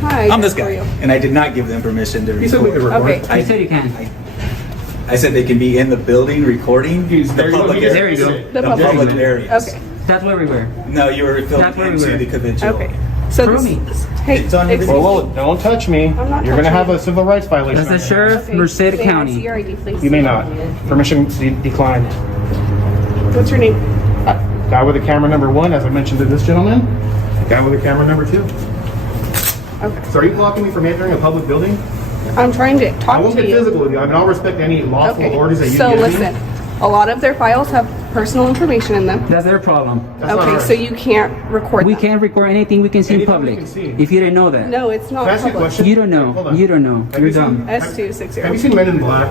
Hi. I'm this how are guy, you? and I did not give them permission to record. You said we could record. Okay. I said you can. I said they can be in the building recording the There you go. public There you areas. go. The The public public area. areas. Okay. That's where we were. No, you were That's filmed where we into were. the conventional. Okay. So Prove me. Hey, It's on excuse everything. me. Whoa, don't touch me. I'm not You're gonna touching have you. a civil rights violation. That's the on your sheriff, Okay. Merced May I see County. your ID, please? You may not. Permission declined. What's your name? Guy with the camera number 1, as I mentioned to this gentleman. Guy with the camera number 2. Okay. So are you blocking me from entering a public building? I'm trying to I talk won't to get you. physical with you. I mean, I'll respect any lawful Okay. orders that you So give listen, me. a lot of their files have personal information in them. That's their problem. That's not Okay, ours. so you can't record We them. can't record anything we can see in Anything we public. can see. If you didn't know that. No, it's not Can I ask you a public. question? You don't Hold know. on. You don't know. Have You're you seen- dumb. S260. Have you seen Men in Black?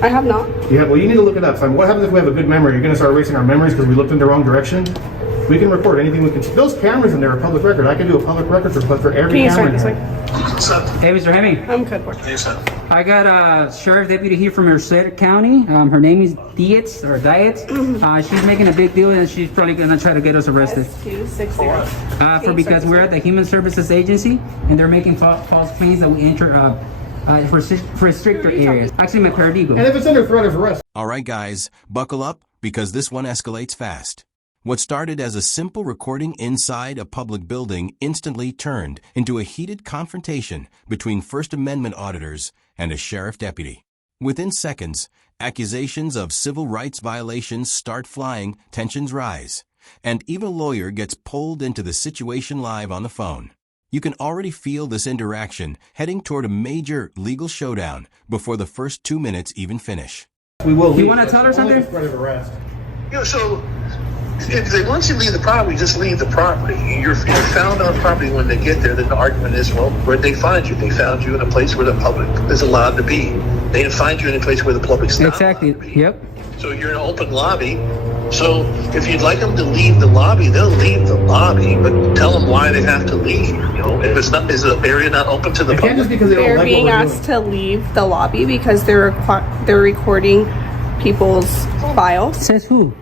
I have not. Yeah, well, you need to look it up. So what happens if we have a good memory? You're going to start erasing our memories because we looked in the wrong direction? We can record anything we can. Those cameras in there are public record. I can do a public records request for every Can you camera start in this there. way? Hey, Mr. Hemming. I'm good. Boy. I got a sheriff deputy here from Merced County. Her name is Dietz or Dietz. She's making a big deal, and she's probably gonna try to get us arrested. S260. For because we're at the Human Services Agency, and they're making false claims that we enter for stricter areas. Actually, my And paralegal. if it's under threat of arrest, All right, guys, buckle up because this one escalates fast. What started as a simple recording inside a public building instantly turned into a heated confrontation between First Amendment auditors and a sheriff deputy. Within seconds, accusations of civil rights violations start flying, tensions rise, and even a lawyer gets pulled into the situation live on the phone. You can already feel this interaction heading toward a major legal showdown before the first 2 minutes even finish. we will leave. You wanna tell her Only something? for threat of arrest. So if they want you to leave the property, just leave the property. You're found on property when they get there. Then the argument is, well, where'd they find you? They found you in a place where the public is allowed to be. They didn't find you in a place where the public's not Exactly. allowed to be. Yep. So you're in an open lobby. So if you'd like them to leave the lobby, they'll leave the lobby, but tell them why they have to leave. You know, if it's not, is the area not open to the It can't just public? because they don't They're like being what we're asked doing. to leave the lobby because they're recording people's files. Says who?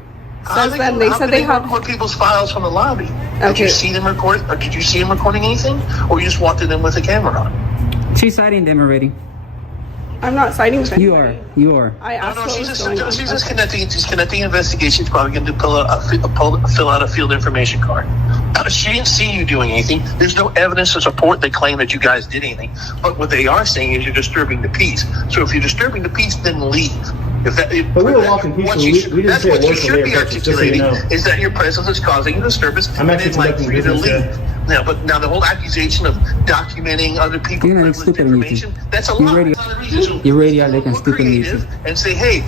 Says them. They said they have. record people's files from the lobby. Did Okay. you see them record, or did you see them recording anything, or you just walked in them with a camera on? She's citing them already. I'm not citing them. You are. You are. I No, asked no, what she's was just, going on. she's just Okay. connecting investigation. She's probably going to fill out a field information card. She didn't see you doing anything. There's no evidence to support the claim that you guys did anything. But what they are saying is you're disturbing the peace. So if you're disturbing the peace, then leave. But we were walking peacefully. We didn't that's say a what you word till should they be approached us, just so you articulating, know. is that your presence is causing a disturbance. I'm actually and they'd like conducting for you to business leave. Now the whole accusation of documenting other people's You're not privileged stupid, information, Nikki. that's a You're lie. ready- That's not a reason. So you're ready out be like a more stupid, Nikki. creative and say, hey,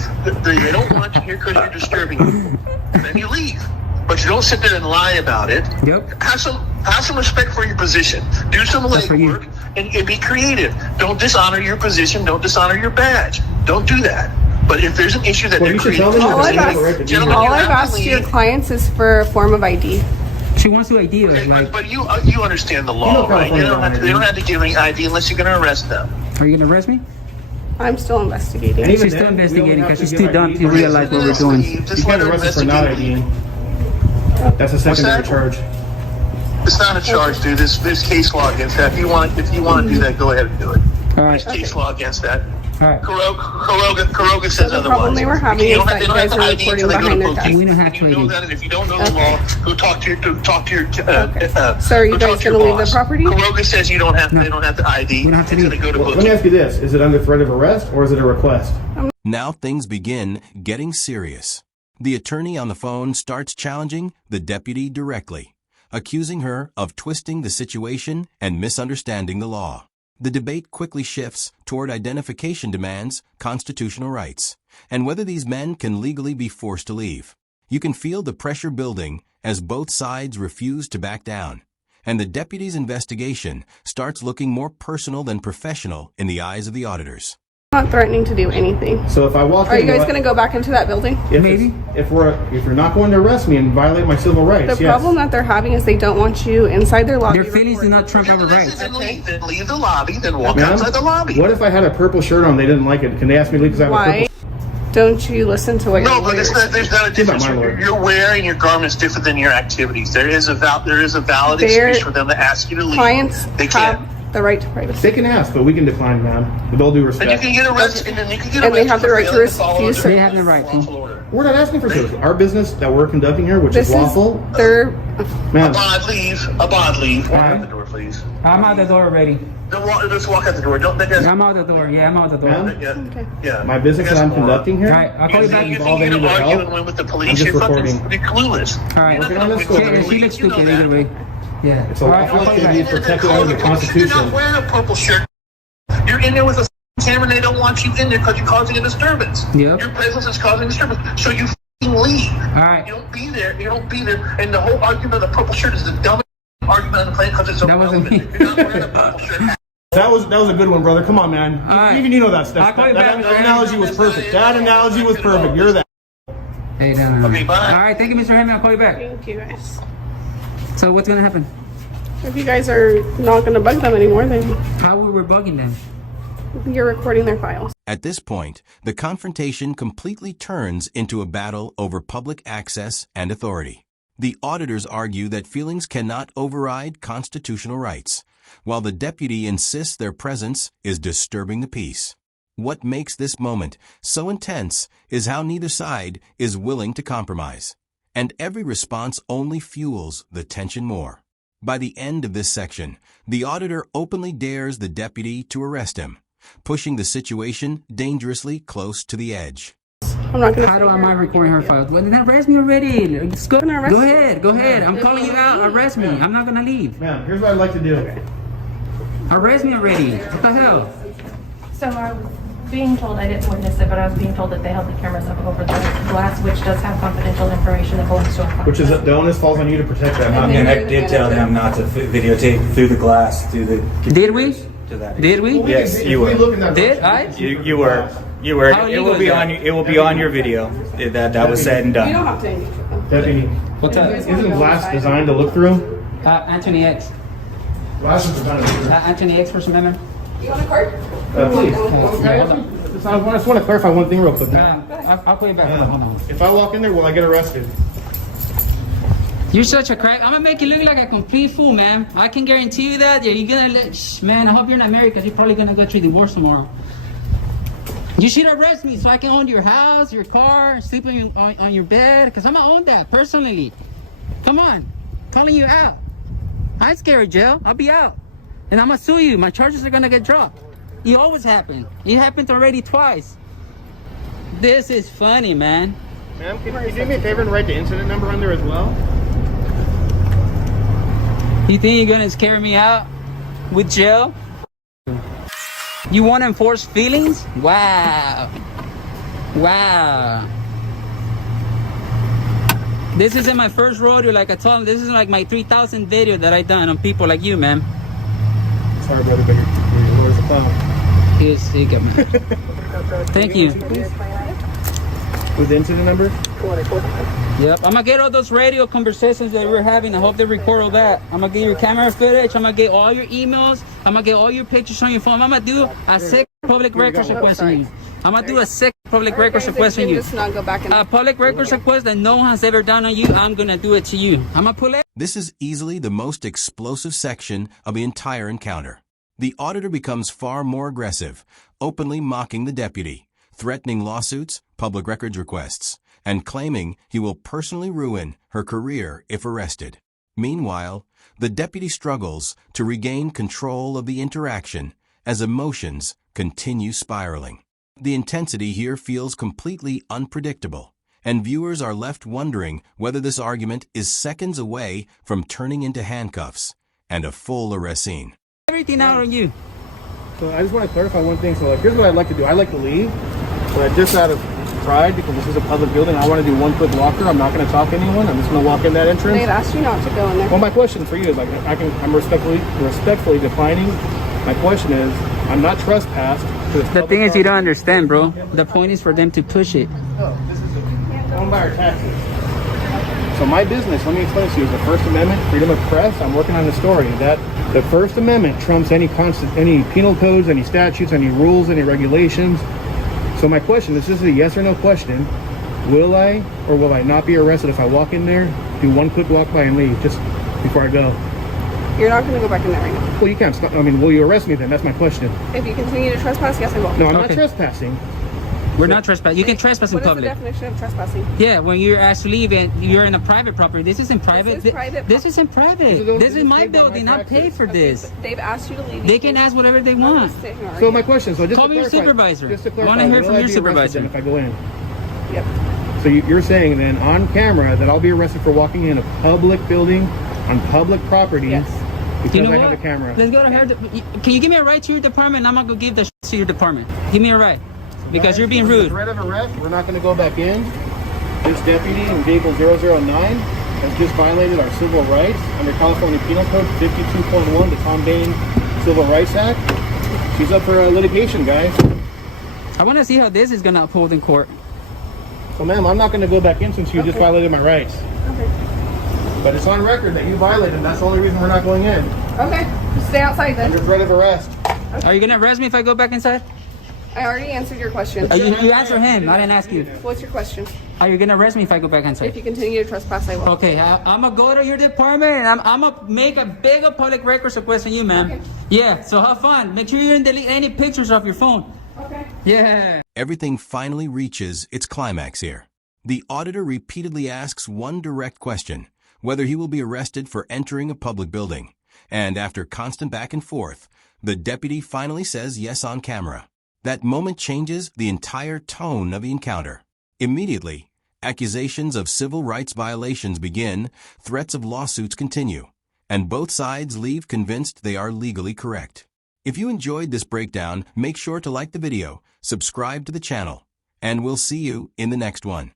they don't want you here because you're disturbing people. Then you leave. But you don't sit there and lie about it. Yep. Have some respect for your position. Do some That's for you. legwork and be creative. Don't dishonor your position. Don't dishonor your badge. Don't do that. But if there's an issue that Well, they're you should creating, tell them All that I've they have asked- a right to be Gentlemen, here. All you I've have to asked your leave. clients is for a form of ID. She wants to ID us. Okay, Like, but you understand the law, You know right? They California don't have to give any ID unless you're going to arrest them. are you gonna arrest me? I'm still investigating. And even She's still then, we investigating don't have because to she's give too dumb ID. to realize what we're doing. You Just can't let her arrest us for not investigate. IDing. That's a secondary that? charge. It's not a charge, dude. There's case law against that. If you want to do that, go ahead and do it. All right. There's case law against that. All right. Kuroga says the otherwise. problem they were having You is don't that they don't you have guys to are ID until they recording go to behind their book. We don't have You to know ID. that, and if you don't know the Okay. law, go talk to your Okay. So are you go guys talk to your gonna leave the boss. property? Kuroga says you don't have No. they don't have to ID. We don't have to It's leave. gonna go to Well, book. let me ask you this. Is it under threat of arrest or is it a request? Now things begin getting serious. The attorney on the phone starts challenging the deputy directly, accusing her of twisting the situation and misunderstanding the law. The debate quickly shifts toward identification demands, constitutional rights, and whether these men can legally be forced to leave. You can feel the pressure building as both sides refuse to back down, and the deputy's investigation starts looking more personal than professional in the eyes of the auditors. I'm not threatening to do anything. So if I walk Are in, you guys going to go back into that building? Maybe. If you're not going to arrest me and violate my civil rights, The yes. problem that they're having is they don't want you inside their lobby. Their feelings do recording. not trump our rights. Then leave the lobby. Then walk Ma'am, outside the lobby. What if I had a purple shirt on? They didn't like it. Can they ask me to leave because I have a Why purple? don't you listen to what No, your but lawyers there's not a difference. my lawyer. You're wearing your garments different than your activities. There is a valid Their excuse for them to ask you to leave. clients They can't. the right to privacy. They can ask, but we can decline, ma'am. With all due And you respect. can get arrested, and then you can get And they arrested have the for right to failing follow refuse under They have the right to. lawful order. We're not asking for service. Our business that we're conducting here, which This is lawful, is their. ma'am. A bond leave. Walk out the door, please. I'm out the door already. Just walk out the door. Don't. I'm out the door. Yeah, I'm out the door. Ma'am? Yeah. My business that I'm conducting here. All right, I'll call you back. You Involve think any you're with arguing help? with the I'm police? just You're fucking recording. you're clueless. All right. You're not Working on gonna this win. story. She looks stupid either way. Yeah. It's a All right, lawful I'll call you activity back. protected under the You're Constitution. not wearing a purple shirt. You're in there with a camera, and they don't want you in there because you're causing a disturbance. Yep. Your presence is causing a disturbance. So you leave. All right. You don't be there. You don't be there. And the whole argument of the purple shirt is the dumbest argument on the planet because it's so That wasn't relevant. me. You're not wearing a purple shirt. That was a good one, brother. Come on, man. All right. Even you know that stuff. I'll call you That back. analogy was perfect. That analogy was perfect. You're that. Hey, no. Okay, bye. All right, thank you, Mr. Hammond. I'll call you back. Thank you guys. So what's gonna happen? If you guys are not going to bug them anymore, then How we were bugging them? you're recording their files. At this point, the confrontation completely turns into a battle over public access and authority. The auditors argue that feelings cannot override constitutional rights, while the deputy insists their presence is disturbing the peace. What makes this moment so intense is how neither side is willing to compromise, and every response only fuels the tension more. By the end of this section, the auditor openly dares the deputy to arrest him, pushing the situation dangerously close to the edge. I'm not going to. How do am I recording her files? Well, then arrest me already. Let's go. gonna arrest Go you. ahead. Go ahead. I'm calling you out. Arrest me. I'm not gonna leave. Ma'am, here's what I'd like to do. Arrest me already. What the hell? So I was being told, I didn't witness it, but I was being told that they held the cameras up over the glass, which does have confidential information that belongs to our Which is the onus falls on you to protect that. Not me. And I did tell them not to videotape through the glass, through the. Did we? To that. Did we? Yes, If you we were. look in that Did box- I? You were. You were. How It will illegal be is on. that? It will be on your video. That was said and You don't done. have to engage with them. Deputy, What's up? isn't glass designed to look through? Anthony X. Glass is designed to look through. Anthony X, First Amendment. You want a card? Please. Yeah, hold on. I just want to clarify one thing real quick. I'll call you back. Hold on. If I walk in there, will I get arrested? You're such a crack. I'm gonna make you look like a complete fool, man. I can guarantee you that. Yeah, you're gonna man, I hope you're not married because you're probably gonna go through divorce tomorrow. You should arrest me so I can own your house, your car, sleep on your bed, because I'm gonna own that personally. Come on. Calling you out. I ain't scared of jail. I'll be out. And I'm gonna sue you. My charges are gonna get dropped. It always happen. It happened already twice. This is funny, man. Ma'am, can you do me a favor and write the incident number on there as well? You think you're gonna scare me out with jail? You want to enforce feelings? Wow. Wow. This isn't my first rodeo, like I told him. This is like my 3,000 video that I done on people like you, man. Sorry, brother, but your lawyer's a clown. He got me. Thank you. With the incident number? Yep. I'm gonna get all those radio conversations that we're having. I hope they record all that. I'm gonna get your camera footage. I'm gonna get all your emails. I'm gonna get all your pictures on your phone. I'm gonna do a sick public records request on you. I'm gonna do a sick public records request on you. Just not go back and. A public records request that no one has ever done on you. I'm gonna do it to you. I'm gonna pull it. This is easily the most explosive section of the entire encounter. The auditor becomes far more aggressive, openly mocking the deputy, threatening lawsuits, public records requests, and claiming he will personally ruin her career if arrested. Meanwhile, the deputy struggles to regain control of the interaction as emotions continue spiraling. The intensity here feels completely unpredictable, and viewers are left wondering whether this argument is seconds away from turning into handcuffs and a full arrest scene. Everything out on you. So I just want to clarify one thing. So like, here's what I'd like to do. I'd like to leave, but just out of pride, because this is a public building, I want to do one quick walker. I'm not going to talk to anyone. I'm just going to walk in that entrance. They'd asked you not to go in there. Well, my question for you is like, I'm respectfully declining. My question is, I'm not trespassed. The thing is, you don't understand, bro. The point is for them to push it. Oh, this is owned by our taxes. So my business, let me explain to you, is the First Amendment, freedom of press. I'm working on the story that the First Amendment trumps any penal codes, any statutes, any rules, any regulations. So my question, this is a yes or no question. Will I or will I not be arrested if I walk in there, do one quick walk by and leave just before I go? You're not going to go back in there right now. Well, you can't stop. I mean, will you arrest me then? That's my question. If you continue to trespass, yes, I will. No, I'm not Okay. trespassing. We're not trespassing. You can trespass in What is the public. definition of trespassing? Yeah, when you're asked to leave and you're in a private property. This isn't private. This is private This isn't private. This is my paid by my building. I taxes. paid for Okay, this. but they've asked you to leave. They can ask whatever they I'm gonna want. sit here and So argue. my question, so just Call to me your clarify, supervisor. Just to I wanna clarify, hear will from I your be arrested supervisor. then if I go in? Yep. So you're saying then on camera that I'll be arrested for walking in a public building on public property Yes. because You know I what? have a camera? Let's go to her. Can you give me a ride to your department? I'm gonna go give the to your department. Give me a ride. Because you're being Under rude. threat of arrest, we're not going to go back in. This deputy in vehicle 009 has just violated our civil rights under California Penal Code 52.1, the Tom Bain Civil Rights Act. She's up for litigation, guys. I want to see how this is gonna uphold in court. So, ma'am, I'm not going to go back in since you just violated my rights. Okay. But it's on record that you violated, and that's the only reason we're not going in. Okay. Just stay outside then. Under threat of arrest. Are you gonna arrest me if I go back inside? I already answered your question. You answer him. I didn't ask you. What's your question? Are you gonna arrest me if I go back If inside? you continue to trespass, I will. Okay, I'm gonna go to your department and I'm gonna make a big public records request on you, ma'am. Okay. Yeah, so have fun. Make sure you didn't delete any pictures off your phone. Okay. Yeah. Everything finally reaches its climax here. The auditor repeatedly asks one direct question, whether he will be arrested for entering a public building. And after constant back and forth, the deputy finally says yes on camera. That moment changes the entire tone of the encounter. Immediately, accusations of civil rights violations begin, threats of lawsuits continue, and both sides leave convinced they are legally correct. If you enjoyed this breakdown, make sure to like the video, subscribe to the channel, and we'll see you in the next one.